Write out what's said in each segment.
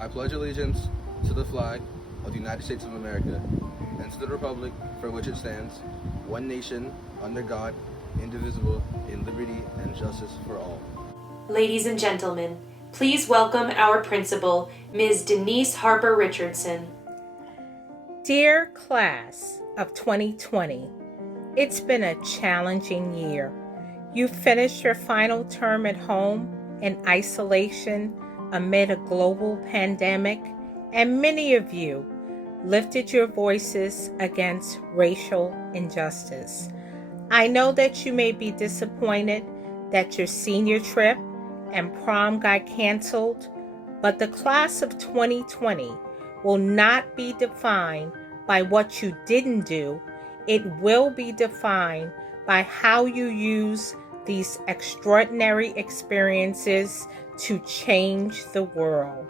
I pledge allegiance to the flag of the United States of America and to the republic for which it stands, one nation, under God, indivisible, in liberty and justice for all. Ladies and gentlemen, please welcome our principal, Ms. Denise Harper Richardson. Dear class of 2020, it's been a challenging year. You finished your final term at home in isolation amid a global pandemic, and many of you lifted your voices against racial injustice. I know that you may be disappointed that your senior trip and prom got canceled, but the class of 2020 will not be defined by what you didn't do. It will be defined by how you use these extraordinary experiences to change the world.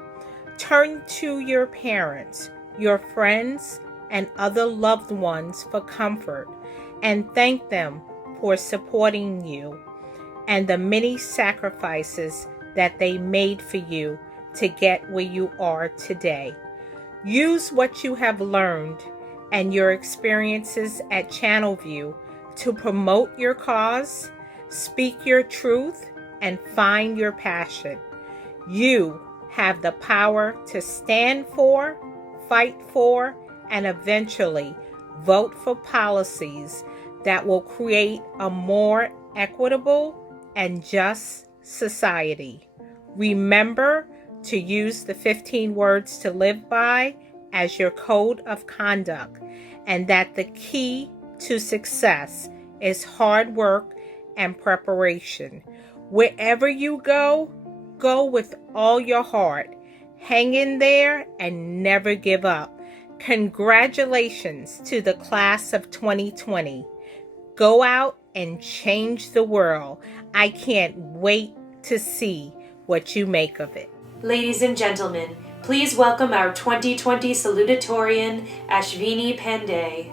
Turn to your parents, your friends, and other loved ones for comfort, and thank them for supporting you and the many sacrifices that they made for you to get where you are today. Use what you have learned and your experiences at Channelview to promote your cause, speak your truth, and find your passion. You have the power to stand for, fight for, and eventually vote for policies that will create a more equitable and just society. Remember to use the 15 words to live by as your code of conduct, and that the key to success is hard work and preparation. Wherever you go, go with all your heart. Hang in there and never give up. Congratulations to the class of 2020. Go out and change the world. I can't wait to see what you make of it. Ladies and gentlemen, please welcome our 2020 salutatorian, Ashvini Pandey.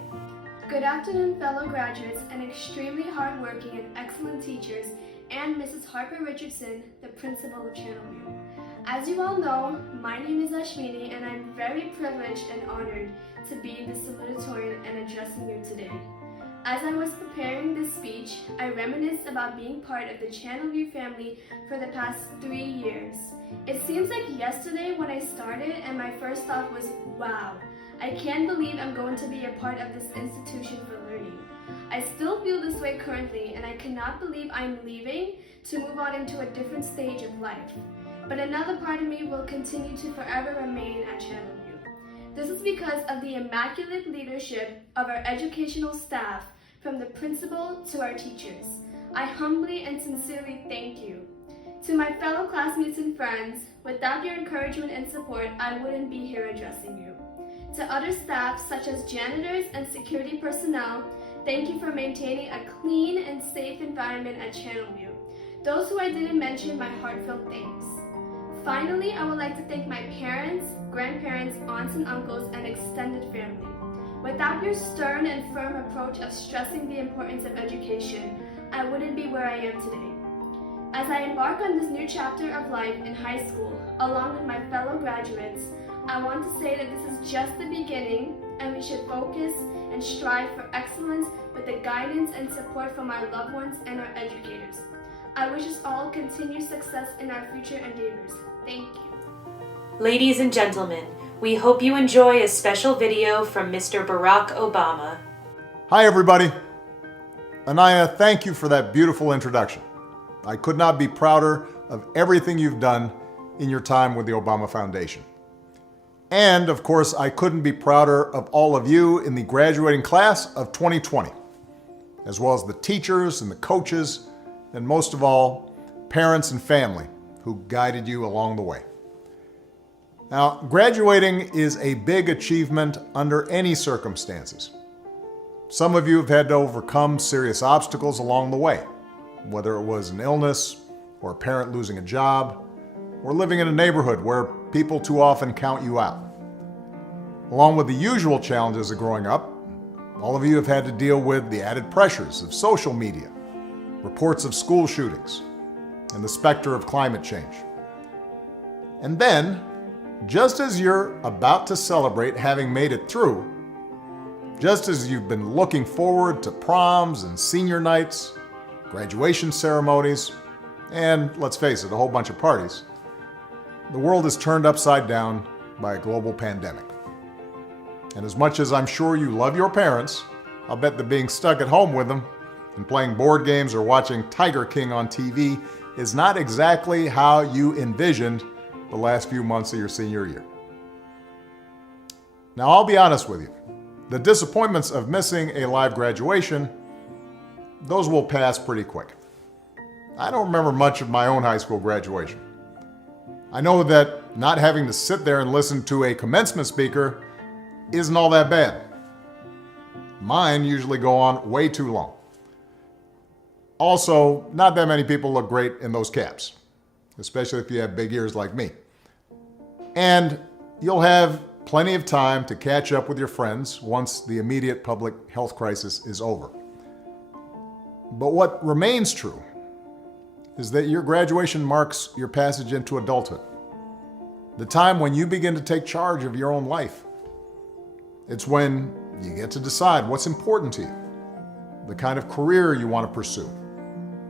Good afternoon, fellow graduates and extremely hardworking and excellent teachers, and Mrs. Harper Richardson, the principal of Channelview. As you all know, my name is Ashvini, and I'm very privileged and honored to be the salutatorian and addressing you today. As I was preparing this speech, I reminisced about being part of the Channelview family for the past 3 years. It seems like yesterday when I started, and my first thought was, wow, I can't believe I'm going to be a part of this institution for learning. I still feel this way currently, and I cannot believe I'm leaving to move on into a different stage of life. But another part of me will continue to forever remain at Channelview. This is because of the immaculate leadership of our educational staff, from the principal to our teachers. I humbly and sincerely thank you. To my fellow classmates and friends, without your encouragement and support, I wouldn't be here addressing you. To other staff, such as janitors and security personnel, thank you for maintaining a clean and safe environment at Channelview. Those who I didn't mention, my heartfelt thanks. Finally, I would like to thank my parents, grandparents, aunts and uncles, and extended family. Without your stern and firm approach of stressing the importance of education, I wouldn't be where I am today. As I embark on this new chapter of life in high school, along with my fellow graduates, I want to say that this is just the beginning, and we should focus and strive for excellence with the guidance and support from our loved ones and our educators. I wish us all continued success in our future endeavors. Thank you. Ladies and gentlemen, we hope you enjoy a special video from Mr. Barack Obama. Hi, everybody. Anaya, thank you for that beautiful introduction. I could not be prouder of everything you've done in your time with the Obama Foundation. And, of course, I couldn't be prouder of all of you in the graduating class of 2020, as well as the teachers and the coaches, and most of all, parents and family who guided you along the way. Now, graduating is a big achievement under any circumstances. Some of you have had to overcome serious obstacles along the way, whether it was an illness, or a parent losing a job, or living in a neighborhood where people too often count you out. Along with the usual challenges of growing up, all of you have had to deal with the added pressures of social media, reports of school shootings, and the specter of climate change. And then, just as you're about to celebrate having made it through, just as you've been looking forward to proms and senior nights, graduation ceremonies, and let's face it, a whole bunch of parties, the world is turned upside down by a global pandemic. And as much as I'm sure you love your parents, I'll bet that being stuck at home with them and playing board games or watching Tiger King on TV is not exactly how you envisioned the last few months of your senior year. Now, I'll be honest with you. The disappointments of missing a live graduation, those will pass pretty quick. I don't remember much of my own high school graduation. I know that not having to sit there and listen to a commencement speaker isn't all that bad. Mine usually go on way too long. Also, not that many people look great in those caps, especially if you have big ears like me. And you'll have plenty of time to catch up with your friends once the immediate public health crisis is over. But what remains true is that your graduation marks your passage into adulthood, the time when you begin to take charge of your own life. It's when you get to decide what's important to you, the kind of career you want to pursue,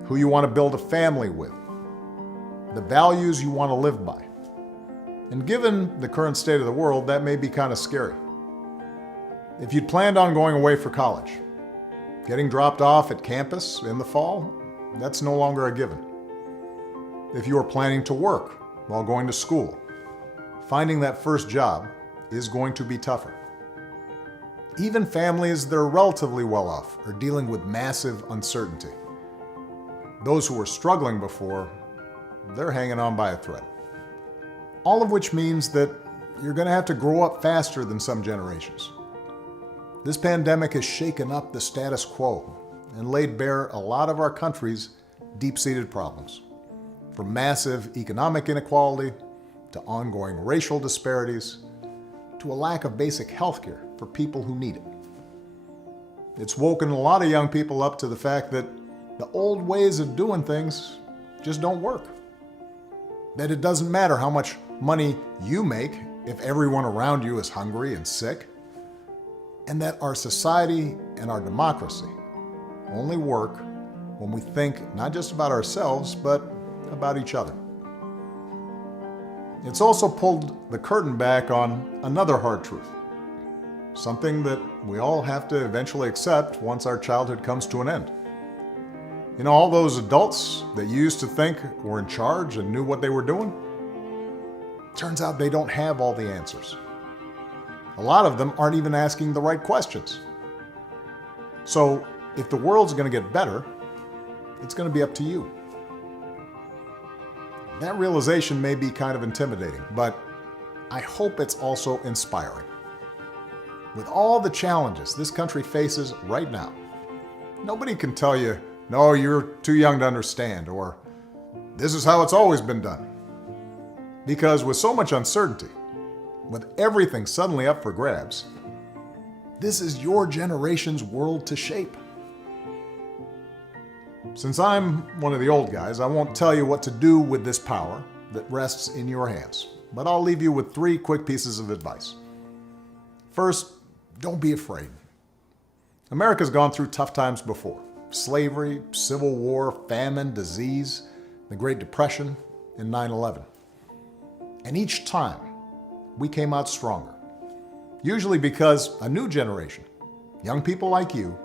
who you want to build a family with, the values you want to live by. And given the current state of the world, that may be kind of scary. If you'd planned on going away for college, getting dropped off at campus in the fall, that's no longer a given. If you are planning to work while going to school, finding that first job is going to be tougher. Even families that are relatively well off are dealing with massive uncertainty. Those who were struggling before, they're hanging on by a thread. All of which means that you're going to have to grow up faster than some generations. This pandemic has shaken up the status quo and laid bare a lot of our country's deep-seated problems, from massive economic inequality to ongoing racial disparities to a lack of basic health care for people who need it. It's woken a lot of young people up to the fact that the old ways of doing things just don't work. That it doesn't matter how much money you make if everyone around you is hungry and sick. And that our society and our democracy only work when we think not just about ourselves, but about each other. It's also pulled the curtain back on another hard truth, something that we all have to eventually accept once our childhood comes to an end. You know, all those adults that you used to think were in charge and knew what they were doing, turns out they don't have all the answers. A lot of them aren't even asking the right questions. So if the world's going to get better, it's going to be up to you. That realization may be kind of intimidating, but I hope it's also inspiring. With all the challenges this country faces right now, nobody can tell you, no, you're too young to understand, or this is how it's always been done. Because with so much uncertainty, with everything suddenly up for grabs, this is your generation's world to shape. Since I'm one of the old guys, I won't tell you what to do with this power that rests in your hands, but I'll leave you with 3 quick pieces of advice. First, don't be afraid. America's gone through tough times before. Slavery, civil war, famine, disease, the Great Depression, and 9/11. And each time, we came out stronger. Usually because a new generation, young people like you,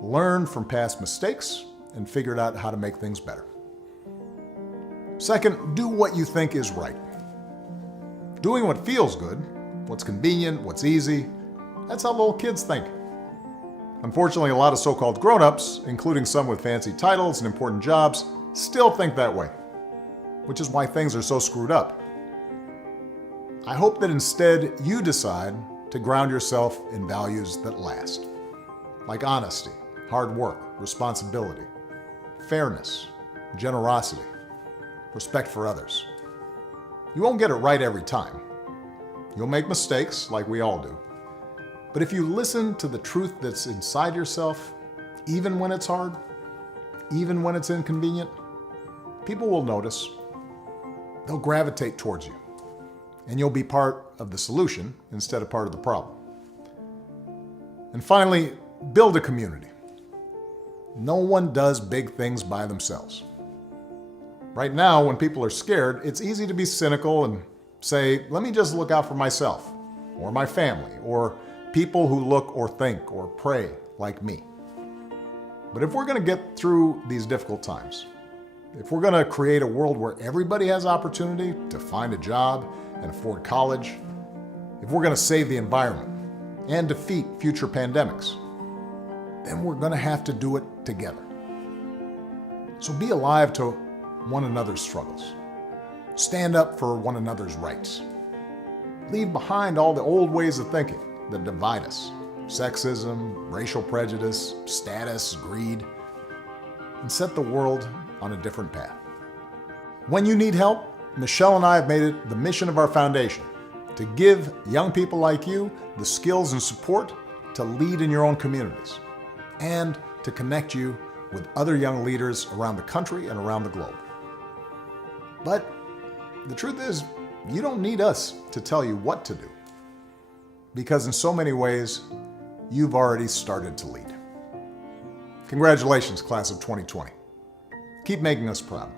learned from past mistakes and figured out how to make things better. Second, do what you think is right. Doing what feels good, what's convenient, what's easy, that's how little kids think. Unfortunately, a lot of so-called grown-ups, including some with fancy titles and important jobs, still think that way, which is why things are so screwed up. I hope that instead you decide to ground yourself in values that last, like honesty, hard work, responsibility, fairness, generosity, respect for others. You won't get it right every time. You'll make mistakes, like we all do. But if you listen to the truth that's inside yourself, even when it's hard, even when it's inconvenient, people will notice. They'll gravitate towards you. and you'll be part of the solution instead of part of the problem. And finally, build a community. No one does big things by themselves. Right now, when people are scared, it's easy to be cynical and say, let me just look out for myself, or my family, or people who look or think or pray like me. But if we're going to get through these difficult times, if we're going to create a world where everybody has opportunity to find a job and afford college, if we're going to save the environment and defeat future pandemics, then we're going to have to do it together. So be alive to one another's struggles. Stand up for one another's rights. Leave behind all the old ways of thinking that divide us: sexism, racial prejudice, status, greed, and set the world on a different path. When you need help, Michelle and I have made it the mission of our foundation to give young people like you the skills and support to lead in your own communities and to connect you with other young leaders around the country and around the globe. But the truth is, you don't need us to tell you what to do, because in so many ways, you've already started to lead. Congratulations, class of 2020. Keep making us proud.